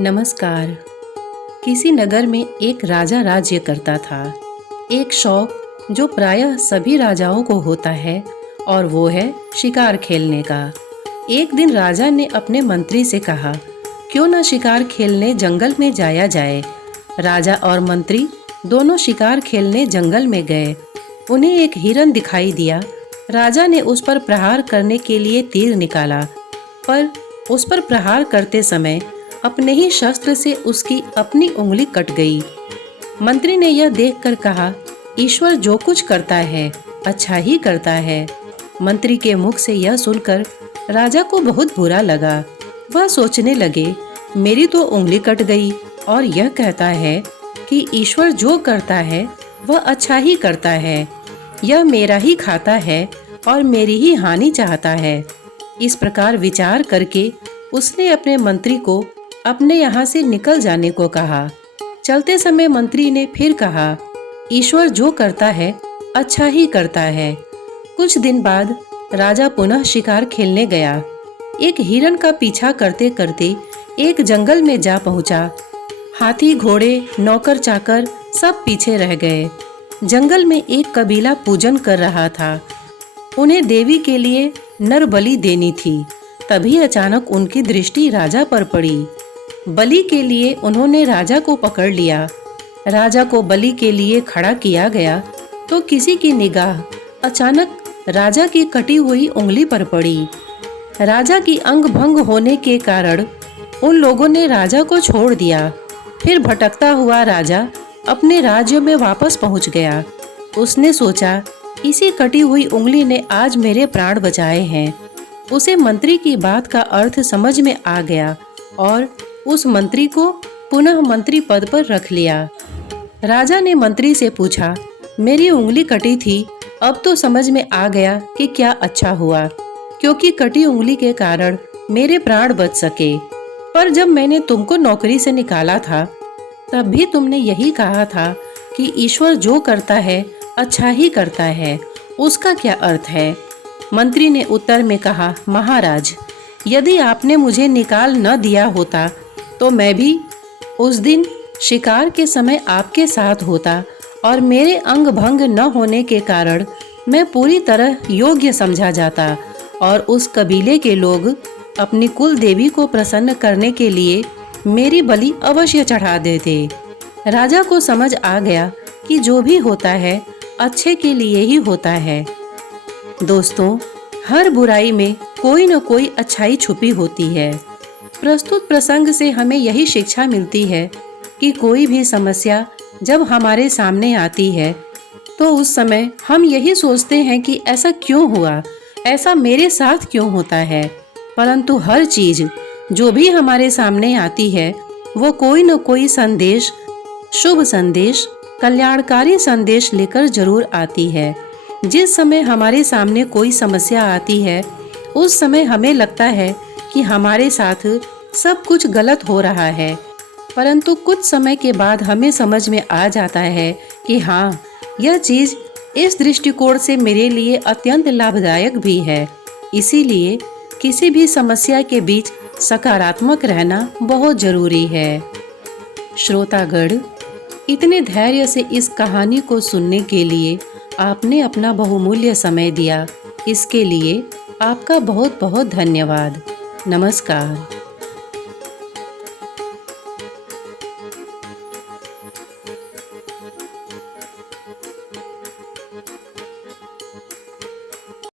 नमस्कार। किसी नगर में एक राजा राज्य करता था। एक शौक जो प्रायः सभी राजाओं को होता है और वो है शिकार खेलने का। एक दिन राजा ने अपने मंत्री से कहा, क्यों न शिकार खेलने जंगल में जाया जाए। राजा और मंत्री दोनों शिकार खेलने जंगल में गए। उन्हें एक हिरन दिखाई दिया। राजा ने उस पर प्रहार करने के लिए तीर निकाला, पर उस पर प्रहार करते समय अपने ही शस्त्र से उसकी अपनी उंगली कट गई। मंत्री ने यह देखकर कहा, ईश्वर जो कुछ करता है अच्छा ही करता है। मंत्री के मुख से यह सुनकर राजा को बहुत बुरा लगा। वह सोचने लगे, मेरी तो उंगली कट गई और यह कहता है कि ईश्वर जो करता है वह अच्छा ही करता है। यह मेरा ही खाता है और मेरी ही हानि चाहता है। इस प्रकार विचार करके उसने अपने मंत्री को अपने यहाँ से निकल जाने को कहा। चलते समय मंत्री ने फिर कहा, ईश्वर जो करता है अच्छा ही करता है। कुछ दिन बाद राजा पुनः शिकार खेलने गया। एक हिरन का पीछा करते करते एक जंगल में जा पहुंचा। हाथी, घोड़े, नौकर चाकर सब पीछे रह गए। जंगल में एक कबीला पूजन कर रहा था। उन्हें देवी के लिए नर बलि देनी थी। तभी अचानक उनकी दृष्टि राजा पर पड़ी। बलि के लिए उन्होंने राजा को पकड़ लिया। राजा को बलि के लिए खड़ा किया गया तो किसी की निगाह अचानक राजा की कटी हुई उंगली पर पड़ी। राजा की अंग भंग होने के कारण उन लोगों ने राजा को छोड़ दिया। फिर भटकता हुआ राजा अपने राज्य में वापस पहुंच गया। उसने सोचा, इसी कटी हुई उंगली ने आज मेरे प्राण बचाए हैं। उसे मंत्री की बात का अर्थ समझ में आ गया और उस मंत्री को पुनः मंत्री पद पर रख लिया। राजा ने मंत्री से पूछा, मेरी उंगली कटी थी, अब तो समझ में आ गया कि क्या अच्छा हुआ, क्योंकि कटी उंगली के कारण मेरे प्राण बच सके। पर जब मैंने तुमको नौकरी से निकाला था तब भी तुमने यही कहा था कि ईश्वर जो करता है अच्छा ही करता है। उसका क्या अर्थ है? मंत्री ने उत्तर में कहा, महाराज, यदि आपने मुझे निकाल न दिया होता तो मैं भी उस दिन शिकार के समय आपके साथ होता और मेरे अंग भंग न होने के कारण मैं पूरी तरह योग्य समझा जाता और उस कबीले के लोग अपनी कुल देवी को प्रसन्न करने के लिए मेरी बलि अवश्य चढ़ा देते। राजा को समझ आ गया कि जो भी होता है अच्छे के लिए ही होता है। दोस्तों, हर बुराई में कोई न कोई अच्छाई छुपी होती है। प्रस्तुत प्रसंग से हमें यही शिक्षा मिलती है कि कोई भी समस्या जब हमारे सामने आती है तो उस समय हम यही सोचते हैं कि ऐसा क्यों हुआ, ऐसा मेरे साथ क्यों होता है। परंतु हर चीज जो भी हमारे सामने आती है वो कोई न कोई संदेश, शुभ संदेश, कल्याणकारी संदेश लेकर जरूर आती है। जिस समय हमारे सामने कोई समस्या आती है उस समय हमें लगता है कि हमारे साथ सब कुछ गलत हो रहा है, परंतु कुछ समय के बाद हमें समझ में आ जाता है कि हाँ, यह चीज इस दृष्टिकोण से मेरे लिए अत्यंत लाभदायक भी है। इसीलिए किसी भी समस्या के बीच सकारात्मक रहना बहुत जरूरी है। श्रोतागण, इतने धैर्य से इस कहानी को सुनने के लिए आपने अपना बहुमूल्य समय दिया। इसके लिए आपका बहुत बहुत धन्यवाद। नमस्कार।